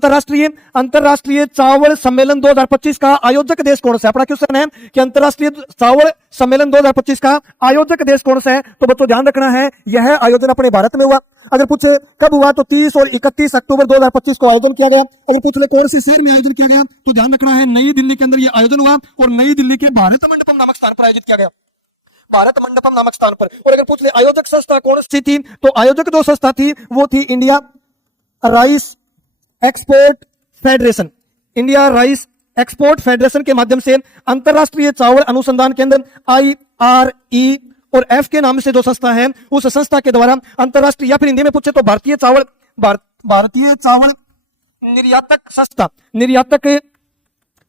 अंतरराष्ट्रीय अंतरराष्ट्रीय चावल सम्मेलन 2025 का आयोजक देश कौन सा है? अपना क्वेश्चन है कि अंतरराष्ट्रीय चावल सम्मेलन 2025 का आयोजक देश कौन सा है? तो बच्चों ध्यान रखना है, यह आयोजन अपने भारत में हुआ। अगर पूछे कब हुआ तो 30 और 31 अक्टूबर 2025 को आयोजन किया गया। अगर पूछ ले कौन से शहर में आयोजन किया गया, तो ध्यान रखना है नई दिल्ली के अंदर यह आयोजन हुआ और नई दिल्ली के भारत मंडपम नामक स्थान पर आयोजित किया गया, भारत मंडपम नामक स्थान पर। और अगर पूछ ले आयोजक संस्था कौन सी थी, तो आयोजक जो संस्था थी वो थी India rice export federation. India rice export federation के माध्यम से अंतरराष्ट्रीय चावल अनुसंधान केंद्र IRE और F के नाम से जो संस्था है, उस संस्था के द्वारा अंतरराष्ट्रीय या फिर हिंदी में पूछे तो भारतीय चावल निर्यातक संस्था, निर्यातक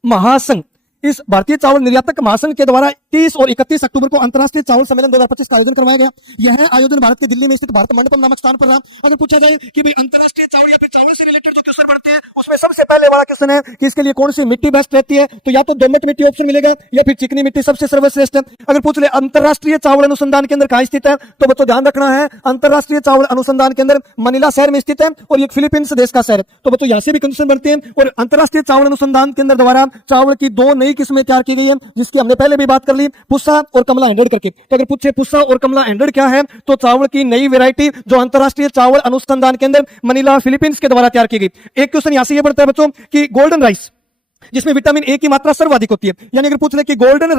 महासंघ, इस भारतीय चावल निर्यातक महासंघ के द्वारा 30 और 31 अक्टूबर को अंतरराष्ट्रीय चावल सम्मेलन 2025 का आयोजन करवाया गया। यह आयोजन भारत के दिल्ली में स्थित भारत मंडपम नामक स्थान पर रहा। अगर पूछा जाए कि भाई अंतरराष्ट्रीय चावल या फिर चावल से रिलेटेड जो क्वेश्चन पढ़ते हैं, उसमें सबसे पहले वाला क्वेश्चन है कि इसके लिए कौन सी मिट्टी बेस्ट रहती है, तो या तो दोमट मिट्टी ऑप्शन मिलेगा या फिर चिकनी मिट्टी सबसे सर्वश्रेष्ठ है। अगर पूछ ले अंतरराष्ट्रीय चावल अनुसंधान केंद्र कहां स्थित है, तो बच्चों ध्यान रखना है अंतरराष्ट्रीय चावल अनुसंधान केंद्र मनीला शहर में स्थित है और ये फिलीपींस देश का शहर है। तो बच्चों यहां से भी क्वेश्चन बनते हैं। और अंतरराष्ट्रीय चावल अनुसंधान केंद्र द्वारा चावल की 2 नई किस्में तैयार की गई है, जिसकी हमने पहले भी बात कर ली, पुस्सा और कमला 100 करके। तो अगर पूछे पुस्सा और कमला 100 क्या है, तो चावल की नई वैरायटी जो अंतरराष्ट्रीय चावल अनुसंधान केंद्र मनीला फिलीपींस के द्वारा तैयार की गई। एक क्वेश्चन यहां से ये बढ़ता है बच्चों कि गोल्डन राइस जिसमें विटामिन ए की मात्रा सर्वाधिक होती है, यानी अगर पूछ ले कि गोल्डन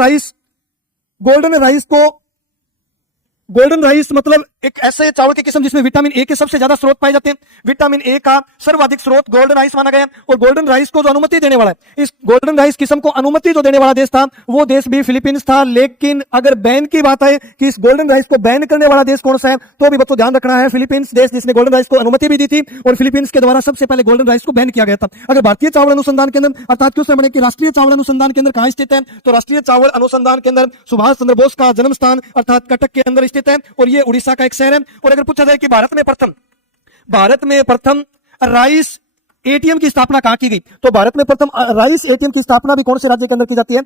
राइस मतलब एक ऐसे चावल की किस्म जिसमें विटामिन ए के सबसे ज्यादा स्रोत पाए जाते हैं। विटामिन ए का सर्वाधिक स्रोत गोल्डन राइस माना गया। और गोल्डन राइस को जो अनुमति देने वाला है, इस गोल्डन राइस किस्म को अनुमति जो देने वाला देश था, वो देश भी फिलीपींस था। लेकिन अगर बैन की बात है कि इस गोल्डन राइस को बैन करने वाला देश कौन सा है, तो भी बच्चों ध्यान रखना है फिलीपींस देश, जिसने गोल्डन राइस को अनुमति भी दी थी और फिलीपींस के द्वारा सबसे पहले गोल्डन राइस को बैन किया गया था। अगर भारतीय चावल अनुसंधान केंद्र अर्थात क्वेश्चन बने कि राष्ट्रीय चावल अनुसंधान केंद्र कहां स्थित है, तो राष्ट्रीय चावल अनुसंधान केंद्र सुभाष चंद्र बोस का जन्म स्थान अर्थात कटक के अंदर स्थित है और ये उड़ीसा का एक शहर है। और अगर पूछा जाए कि भारत में प्रथम राइस एटीएम की स्थापना कहां की गई, तो भारत में प्रथम राइस एटीएम की स्थापना भी कौन से राज्य के अंदर की जाती है?